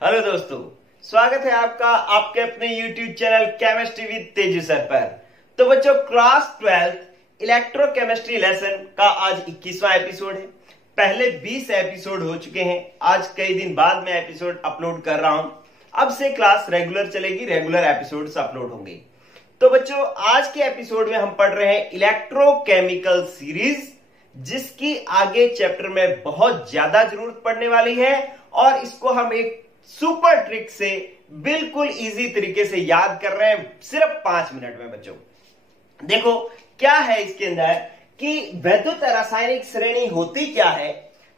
Hello दोस्तों, स्वागत है आपका आपके अपने YouTube channel chemistry with Teju sir पर। तो बच्चों, क्लास 12 इलेक्ट्रोकेमिस्ट्री लेसन का आज 21वां एपिसोड है। पहले 20 एपिसोड हो चुके हैं। आज कई दिन बाद मैं एपिसोड अपलोड कर रहा हूं। अब से क्लास रेगुलर चलेगी, रेगुलर एपिसोड्स अपलोड होंगे। तो बच्चों, आज के एपिसोड में हम पढ़ रहे हैं इलेक्ट्रोकेमिकल सीरीज, जिसकी आगे चैप्टर में बहुत ज्यादा जरूरत पड़ने वाली है और इसको हम एक सुपर ट्रिक से बिल्कुल इजी तरीके से याद कर रहे हैं सिर्फ 5 मिनट में। बच्चों देखो क्या है इसके अंदर कि वैद्युत रासायनिक श्रेणी होती क्या है।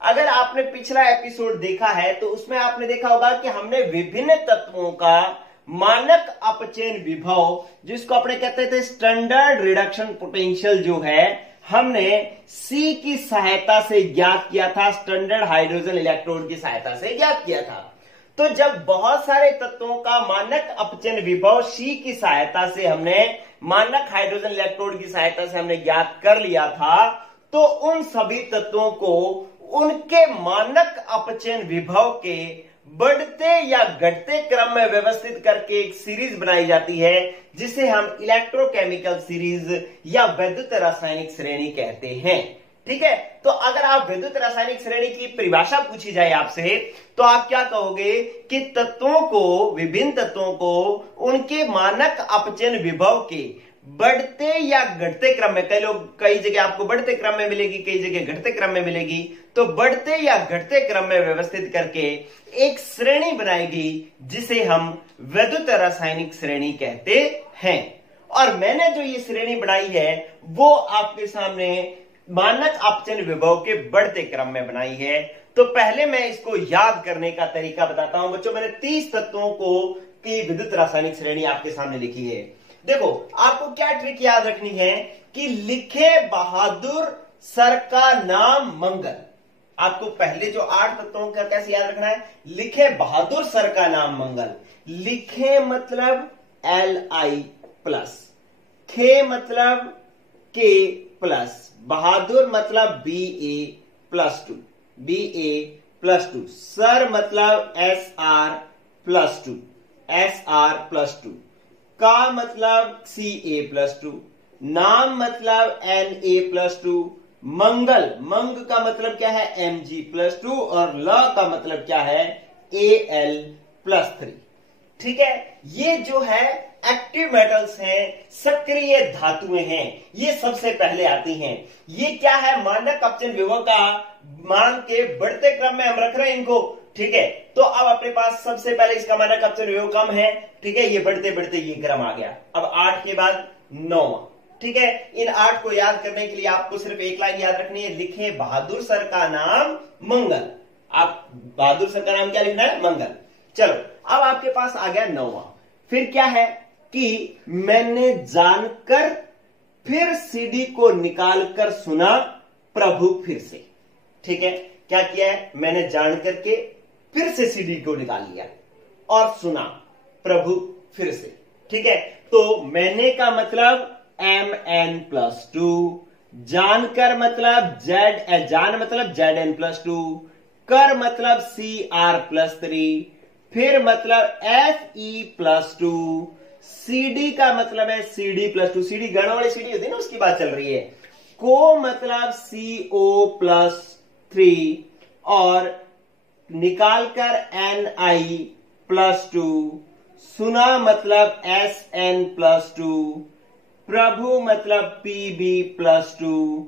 अगर आपने पिछला एपिसोड देखा है तो उसमें आपने देखा होगा कि हमने विभिन्न तत्वों का मानक अपचयन विभव, जिसको अपने कहते थे स्टैंडर्ड रिडक्शन पोटेंशियल, जो है हमने सी की सहायता से ज्ञात किया था, स्टैंडर्ड हाइड्रोजन इलेक्ट्रोड की सहायता से ज्ञात किया था। तो जब बहुत सारे तत्वों का मानक अपचयन विभव सी की सहायता से हमने मानक हाइड्रोजन इलेक्ट्रोड की सहायता से हमने ज्ञात कर लिया था, तो उन सभी तत्वों को उनके मानक अपचयन विभव के बढ़ते या घटते क्रम में व्यवस्थित करके एक सीरीज बनाई जाती है, जिसे हम इलेक्ट्रोकेमिकल सीरीज या वैद्युत रासायनिक श्रेणी कहते हैं। ठीक है, तो अगर आप वैद्युत रासायनिक श्रेणी की परिभाषा पूछी जाए आपसे, तो आप क्या कहोगे कि तत्वों को, विभिन्न तत्वों को उनके मानक अपचयन विभव के बढ़ते या घटते क्रम में, कई जगह आपको बढ़ते क्रम में मिलेगी, कई जगह घटते क्रम में मिलेगी, तो बढ़ते या घटते क्रम में व्यवस्थित करके एक श्रेणी बनाएगी, जिसे हम वैद्युत रासायनिक श्रेणी कहते हैं। और मैंने जो ये श्रेणी बनाई है वो आपके सामने मानक अपचयन विभव के बढ़ते क्रम में बनाई है। तो पहले मैं इसको याद करने का तरीका बताता हूं। बच्चों, मैंने 30 तत्वों को की विद्युत रासायनिक श्रेणी आपके सामने लिखी है। देखो, आपको क्या ट्रिक याद रखनी है कि लिखे बहादुर सर का नाम मंगल। आपको पहले जो 8 तत्वों का कैसे याद रखना है, लिखे बहादुर सर का नाम मंगल। लिखे मतलब Li प्लस, खे मतलब K प्लस, बहादुर मतलब Ba+2, Ba+2, सर मतलब Sr+2, Sr+2, का मतलब Ca+2, नाम मतलब Na+2, मंगल, मंग का मतलब क्या है Mg+2 और ल का मतलब क्या है Al+3। ठीक है, ये जो है एक्टिव मेटल्स हैं, सक्रिय धातुएं हैं, ये सबसे पहले आती हैं। ये क्या है, मानक अपचयन विभव का मान के बढ़ते क्रम में हम रख रहे हैं इनको। ठीक है, तो अब अपने पास सबसे पहले इसका मानक अपचयन विभव कम है। ठीक है, ये बढ़ते बढ़ते ये क्रम आ गया। अब 8 के बाद 9। ठीक है, इन 8 को याद करने के लिए आपको सिर्फ एक लाइन याद रखनी है, लिखे बहादुर सर का नाम मंगल। आप बहादुर सर का नाम क्या लिखना है, मंगल। चलो, अब आपके पास आ गया 9वां। फिर क्या है कि मैंने जानकर फिर सीडी को निकालकर सुना प्रभु फिर से। ठीक है, क्या किया है, मैंने जानकर के फिर से सीडी को निकाल लिया और सुना प्रभु फिर से। ठीक है, तो मैंने का मतलब Mn+2, जानकर मतलब जान मतलब Zn+2, कर मतलब Cr+3, फिर मतलब Fe+2, CD का मतलब है CD+2, CD गण वाली CD होती है ना, उसकी बात चल रही है। को मतलब CO+3 और निकालकर Ni+2, सुना मतलब Sn+2, प्रभु मतलब Pb+2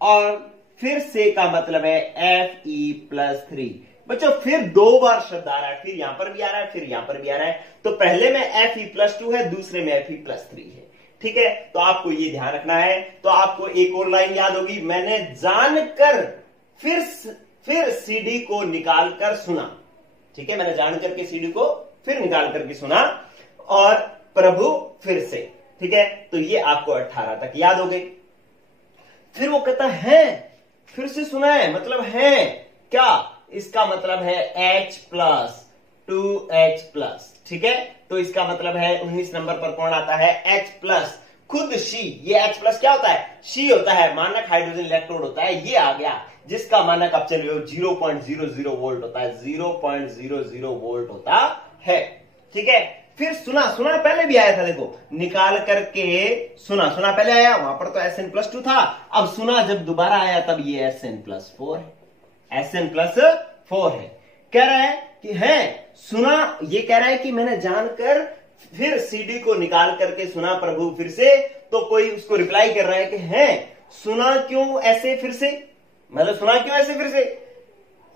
और फिर से का मतलब है Fe+3। बच्चों, फिर 2 बार शब्द आ रहा है, फिर यहां पर भी आ रहा है, फिर यहां पर भी आ रहा है। तो पहले में Fe+2 है, दूसरे में Fe+3 है। ठीक है, तो आपको ये ध्यान रखना है। तो आपको एक और लाइन याद होगी, मैंने जानकर फिर सीडी को निकालकर सुना। ठीक है, मैंने जानकर के सीडी को फिर निकाल करके सुना और प्रभु फिर से। ठीक है, तो ये आपको 18 तक याद हो गए। फिर वो कहता है फिर से सुना है, मतलब है क्या, इसका मतलब है H+2H+। ठीक है, तो इसका मतलब है 19 नंबर पर कौन आता है, H+। खुद शी, ये H+ क्या होता है, शी होता है, मानक हाइड्रोजन इलेक्ट्रोड होता है, ये आ गया। जिसका मानक अपचन विभव 0.00 वोल्ट होता है, 0.00 वोल्ट होता है। ठीक है, फिर सुना पहले भी आया था, देखो निकाल करके सुना पहले आया, वहां पर तो Sn+2 था, अब सुना जब दोबारा आया तब ये Sn+4 है, Sn+4 है। कह रहा है कि है सुना, ये कह रहा है कि मैंने जानकर फिर CD को निकाल करके सुना प्रभु फिर से, तो कोई उसको रिप्लाई कर रहा है कि है सुना क्यों ऐसे फिर से, मतलब सुना क्यों ऐसे फिर से,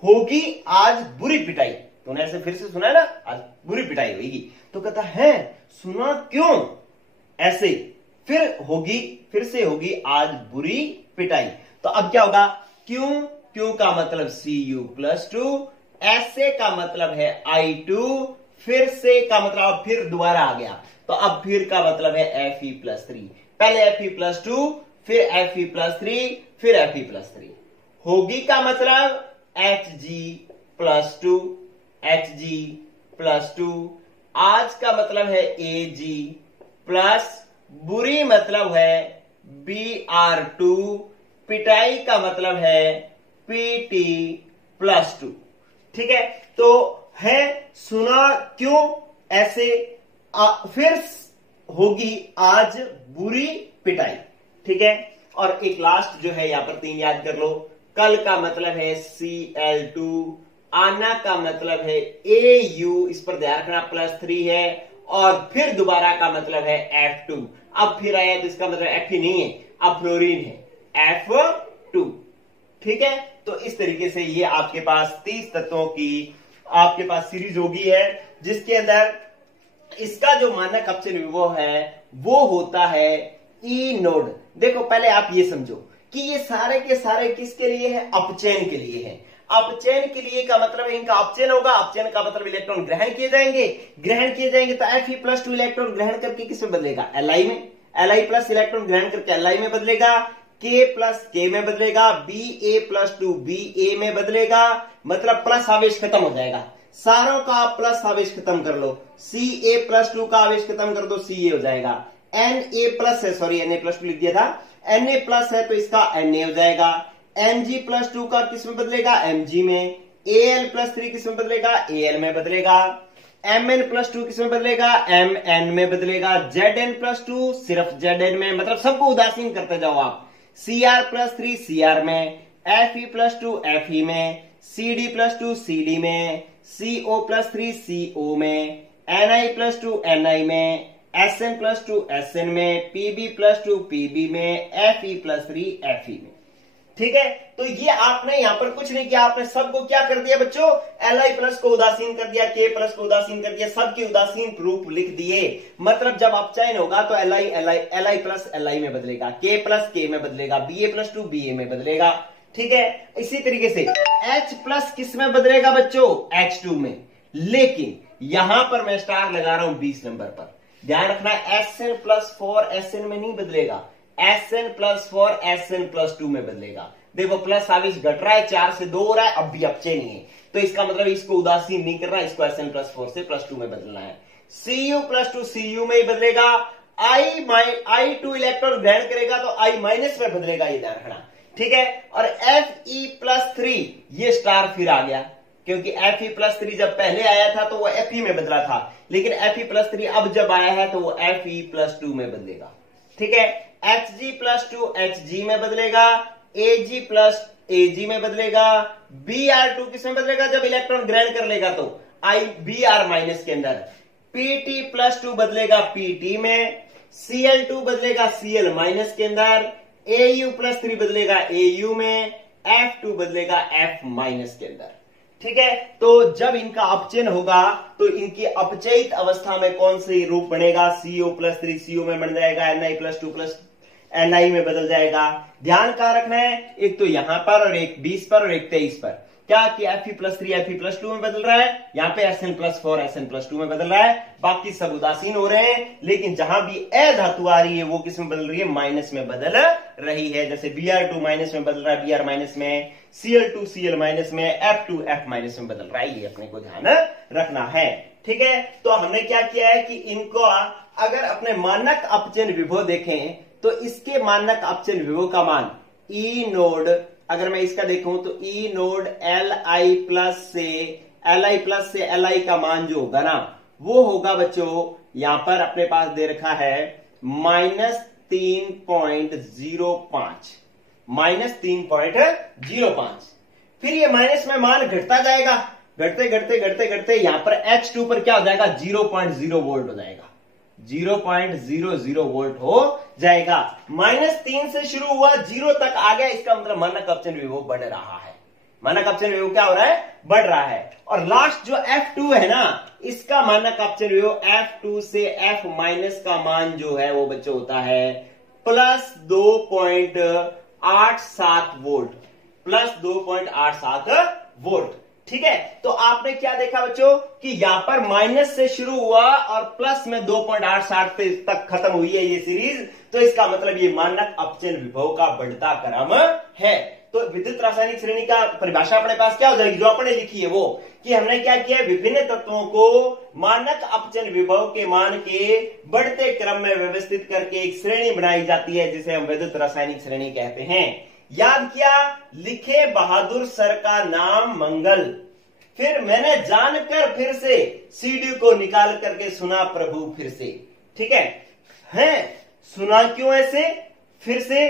होगी आज बुरी पिटाई, तूने ऐसे फिर से सुना है ना, आज बुरी पिटाई होगी। तो कहता है सुना क्यों ऐसे, फिर से होगी आज बुरी पिटाई। तो अब क्या होगा, क्यों का मतलब Cu+2, ऐसे का मतलब है I2, फिर से का मतलब अब फिर दोबारा आ गया, तो अब फिर का मतलब है Fe+3, पहले Fe+2 फिर Fe+3 फिर Fe+3, होगी का मतलब Hg+2, आज का मतलब है Ag प्लस बुरी मतलब है Br2, पिटाई का मतलब है Pt+2। ठीक है, तो है सुना क्यों ऐसे, फिर होगी आज बुरी पिटाई। ठीक है, और एक लास्ट जो है यहां पर 3 याद कर लो, कल का मतलब है Cl2, आना का मतलब है Au, इस पर ध्यान रखना +3 है, और फिर दोबारा का मतलब है F2, अब फिर आया तो इसका मतलब Fe नहीं है, अब फ्लोरीन है F2। ठीक है, तो इस तरीके से ये आपके पास 30 तत्वों की आपके पास सीरीज होगी है, जिसके अंदर इसका जो मानक अपचन विभव है वो होता है ई नोड। देखो पहले आप ये समझो कि ये सारे के सारे किसके लिए है, अपचयन के लिए है। अपचयन के लिए का मतलब है इनका अपचयन होगा, अपचयन का मतलब इलेक्ट्रॉन ग्रहण किए जाएंगे तो Fe+2 इलेक्ट्रॉन ग्रहण करके किसमें बदलेगा, Li में, Li+ इलेक्ट्रॉन ग्रहण करके Li में बदलेगा, K+K में बदलेगा, Ba+2 Ba में बदलेगा, मतलब प्लस आवेश खत्म हो जाएगा, सारों का प्लस आवेश खत्म कर लो, Ca+2 का आवेश खत्म कर दो, Ca हो जाएगा, Na+ है, सॉरी Na+2 लिख दिया था, Na+ है तो इसका Na हो जाएगा, Mg+2 का किस में बदलेगा, Mg में, Al+3 किस में बदलेगा, Al में बदलेगा, Mn+2 किस में बदलेगा, Mn में बदलेगा, Zn+2 सिर्फ Zn में, मतलब सबको उदासीन करते जाओ आप, Cr+3 Cr में, Fe+2 Fe में, Cd+2 Cd में, Co+3 Co में, Ni+2 Ni में, Sn+2 Sn में, Pb+2 Pb में, Fe+3 Fe में। ठीक है, तो ये आपने यहां पर कुछ नहीं किया, आपने सबको क्या कर दिया बच्चों, Li+ को उदासीन कर दिया, K+ को उदासीन कर दिया, सबके उदासीन रूप लिख दिए। मतलब जब अपचयन होगा तो Li+ Li में बदलेगा, K+ में बदलेगा, Ba+2 Ba में बदलेगा। ठीक है, इसी तरीके से H+ किस में बदलेगा बच्चों, H2 में, लेकिन यहां पर मैं स्टार लगा रहा हूं 20 नंबर पर, ध्यान रखना Sn+4 Sn में नहीं बदलेगा, Sn+4 Sn+2 में बदलेगा। देखो प्लस आवेश घट रहा है, 4 से 2 हो रहा है, अब भी अपचयन नहीं है, तो इसका मतलब इसको उदासीन नहीं करना, इसको Sn+4 से +2 में बदलना है। Cu+2 Cu में ही बदलेगा, I2 इलेक्ट्रॉन ग्रहण करेगा तो I- में बदलेगा, ये ध्यान रखना। ठीक है, और Fe+3 ये स्टार फिर आ गया, क्योंकि Fe+3 जब पहले आया था तो वो Fe में बदला था, लेकिन Fe+3 अब जब आया है तो वो Fe+2 में बदलेगा। ठीक है, Hg+2 Hg में बदलेगा, Ag+ Ag में बदलेगा, Br2 किसमें बदलेगा, जब इलेक्ट्रॉन ग्रहण कर लेगा तो Br- के अंदर, Pt+2 बदलेगा Pt में, Cl2 बदलेगा Cl- के अंदर, Au+3 बदलेगा Au में, F2 बदलेगा F- के अंदर। ठीक है, तो जब इनका अपचयन होगा तो इनकी अपचयित अवस्था में कौन से रूप बनेगा, Co+3 Co में बन जाएगा, Ni+2 Ni में बदल जाएगा। ध्यान कहां रखना है, एक तो यहां पर और एक 20 पर और एक 23 पर, क्या कि Fe+3 Fe+2 में बदल रहा है, यहां पे Sn+4 Sn+2 में बदल रहा है, बाकी सब उदासीन हो रहे हैं, लेकिन जहां भी धातु आ रही है वो किस में बदल रही है, माइनस में बदल रही है। जैसे Br2 माइनस में बदल रहा है, Br- में, Cl2 Cl- में, F2 F- में बदल रहा है, ये अपने को ध्यान रखना है। ठीक है, तो हमने क्या किया है कि इनको अगर अपने मानक अपचयन विभव देखें तो इसके मानक अपचयन विभव का मान ई नोड अगर मैं इसका देखूं तो ई नोड Li प्लस से Li का मान जो होगा ना वो होगा बच्चों यहां पर अपने पास दे रखा है -3.05 फिर ये माइनस में मान घटता जाएगा, घटते यहां पर H2 पर क्या हो जाएगा 0.0 वोल्ट हो जाएगा, 0.00 वोल्ट हो जाएगा। -3 से शुरू हुआ 0 तक आ गया, इसका मतलब मानक अपचन विभव बढ़ रहा है, मानक अपचन विभव क्या हो रहा है बढ़ रहा है। और लास्ट जो F2 है ना इसका मानक अपचन विभव F2 से F माइनस का मान जो है वो बच्चों होता है +2.87 वोल्ट, +2.87 वोल्ट। ठीक है, तो आपने क्या देखा बच्चों कि यहां पर माइनस से शुरू हुआ और प्लस में 2.87 तक खत्म हुई है ये सीरीज, तो इसका मतलब ये मानक अपचन विभव का बढ़ता क्रम है। तो विद्युत रासायनिक श्रेणी का परिभाषा अपने पास क्या हो जाएगी जो आपने लिखी है वो कि हमने क्या किया, विभिन्न तत्वों को मानक अपचन विभव के मान के बढ़ते क्रम में व्यवस्थित करके एक श्रेणी बनाई जाती है जिसे हम विद्युत रासायनिक श्रेणी कहते हैं। याद किया, लिखे बहादुर सर का नाम मंगल, फिर मैंने जानकर फिर से सीडी को निकाल करके सुना प्रभु फिर से। ठीक है सुना क्यों ऐसे, फिर से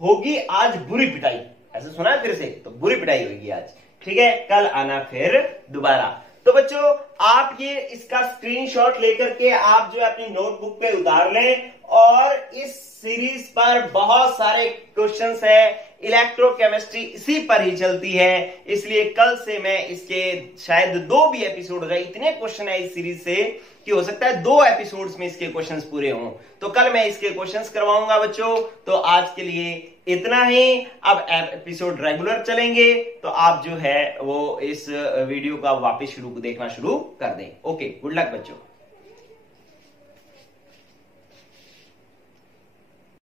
होगी आज बुरी पिटाई, ऐसे सुना है फिर से तो बुरी पिटाई होगी आज। ठीक है, कल आना फिर दोबारा। तो बच्चों आप ये इसका स्क्रीनशॉट लेकर के आप जो है अपनी नोटबुक पे उतार लें और इस सीरीज पर बहुत सारे क्वेश्चंस है, इलेक्ट्रोकेमिस्ट्री इसी पर ही चलती है, इसलिए कल से मैं इसके शायद 2 भी एपिसोड हो जाए, इतने क्वेश्चन है इस सीरीज से कि हो सकता है 2 एपिसोड्स में इसके क्वेश्चंस पूरे हों। तो कल मैं इसके क्वेश्चंस करवाऊंगा बच्चों। तो आज के लिए इतना ही, अब एपिसोड रेगुलर चलेंगे तो आप जो है वो इस वीडियो का वापस देखना शुरू कर दें। ओके, गुड लक बच्चों।